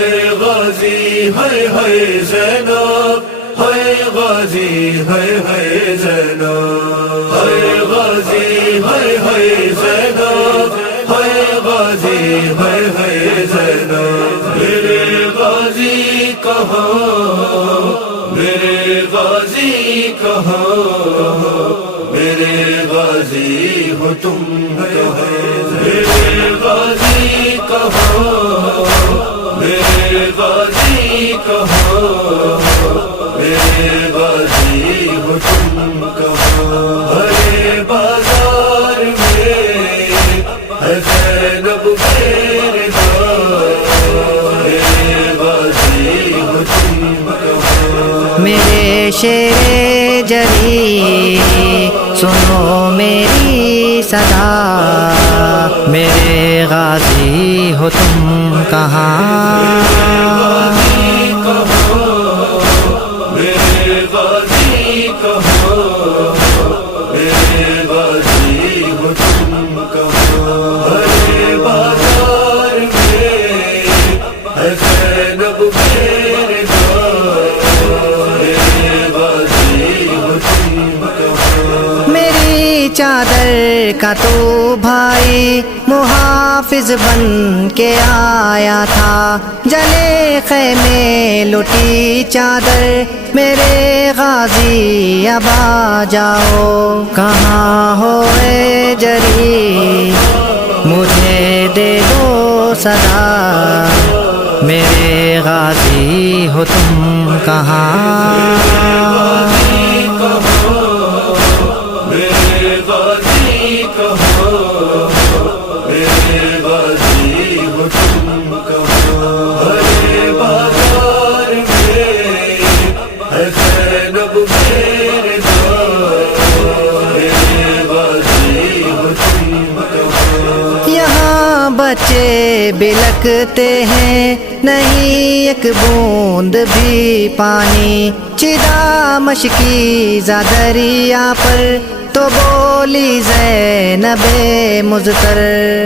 ہے غازی ہے زینب، ہے غازی ہے زینب، ہے غازی ہے زینب، ہے غازی ہے زینب۔ میرے غازی کہاں، میرے غازی کہاں، میرے غازی ہو تم کہاں، میرے غازی کہاں، میرے غازی کہاں، میرے غازی ہو تم کہاں۔ ہر بازار میں ہے زینب میرے میرے غازی ہو تم کہاں۔ میرے شیر جری سنو میری صدا، میرے غازی ہو تم کہاں، میرے غازی کہاں، میرے غازی ہو تم کہاں۔ ہر بازار میں ہے زینب میرے میرے غازی ہو تم کہاں۔ میری چادر کا تو بھائی محافظ بن کے آیا تھا، جلے خیمے لٹی چادر میرے غازی اب آ جاؤ، کہاں ہو اے جری مجھے دے دو صدا، میرے غازی ہو تم کہاں، میرے غازی کہاں، میرے غازی ہو تم کہاں۔ ہر بازار میں ہے زینب میرے میرے غازی ہو تم کہاں۔ یہاں بچے بلکتے ہیں نہیں ایک بوند بھی پانی، چدا مشکی زا دریا پر تو بولی زینب مضطر،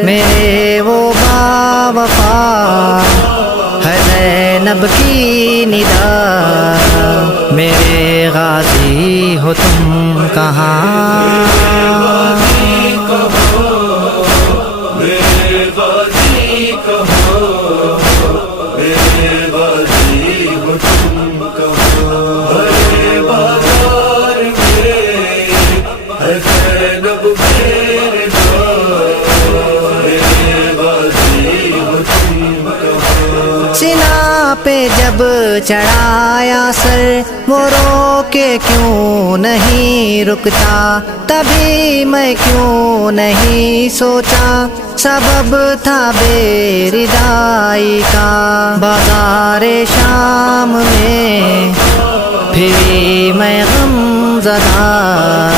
میرے وہ با وفا ہے زینب کی ندا، میرے غازی ہو تم کہاں، میرے غازی کہاں، میرے غازی ہو تم کہاں۔ ہر بازار میں ہے زینب میرے میرے غازی ہو تم کہاں۔ سنا پہ جب چڑھایا سر وہ رو کے کیوں نہیں رکتا، تبھی میں کیوں نہیں سوچا سبب تھا بے ردائی کا، بازار شام میں پھری میں غم زدہ،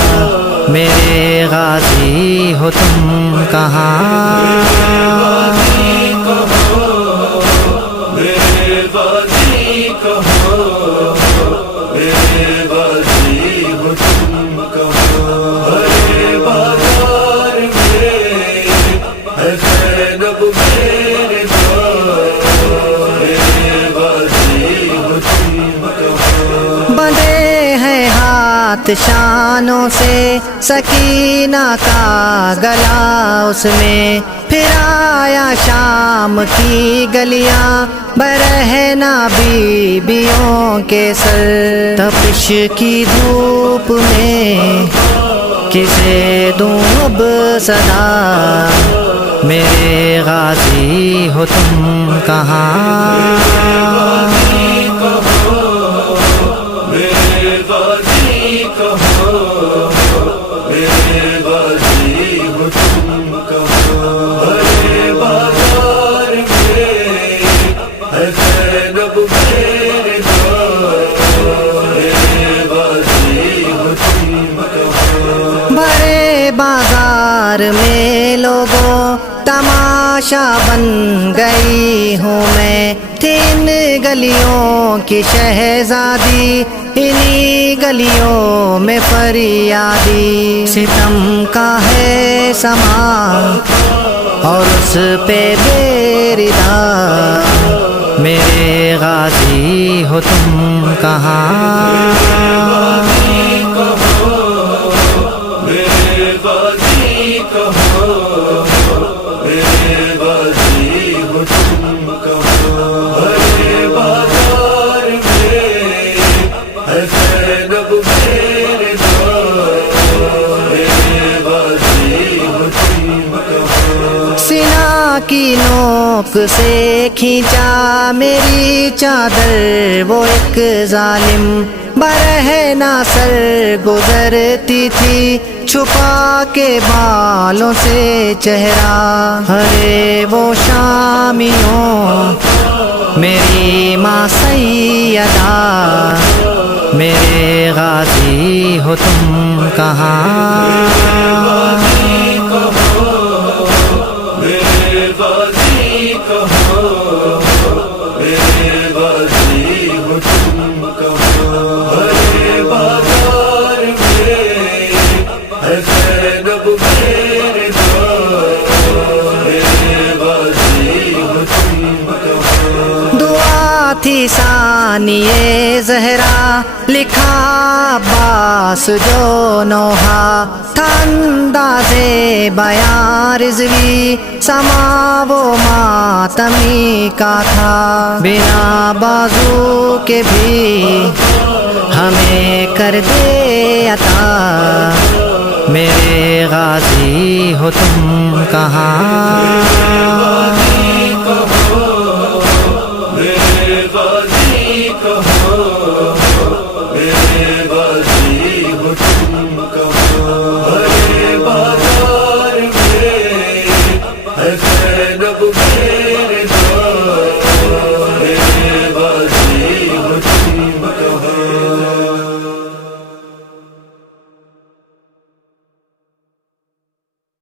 میرے غازی ہو تم کہاں، میرے غازی کہاں، میرے غازی ہو تم کہاں۔ ہر بازار میں ہے زینب میرے میرے غازی ہو تم کہاں۔ بندھے ہیں ہاتھ شانوں سے سکینہ کا گلا اس میں، پھر آیا شام کی گلیاں برہنا بیویوں کے سر، تپش کی دھوپ میں کسے دوں اب صدا، میرے غازی ہو تم کہاں، میرے غازی کہاں، میرے غازی ہو تم کہاں۔ ہر بازار میں ہے زینب میرے میرے غازی ہو تم کہاں۔ بھرے بازار میں لوگوں تماشا بن گئی ہوں میں، تین گلیوں کی شہزادی انہی گلیوں میں فریادی، ستم کا ہے سما اور اس پہ بے ردا، میرے غازی ہو تم کہاں؟ میرے غازی کہاں، میرے غازی ہو تم کہاں؟ ہر بازار میں ہے زینب میرے دار، میرے غازی ہو تم کہاں؟ سینہ کی نوک سے کھینچا میری چادر وہ ایک ظالم، برہنہ سر گزرتی تھی چھپا کے بالوں سے چہرہ، ارے وہ شامیوں میری ماں سیدہ، میرے غازی ہو تم کہاں؟ میرے غازی کہاں، میرے غازی ہو تم کہاں؟ ہر بازار میں ہے زینب میرے دار، میرے غازی ہو تم کہاں؟ دعا تھی ثانیہ زہرا لکھا عباس جو نوحہ تھا، انداز بیاں رضوی سما وہ ماتمی کا تھا، بنا بازو کے بھی ہمیں کر دے عطا، میرے غازی ہو تم کہاں؟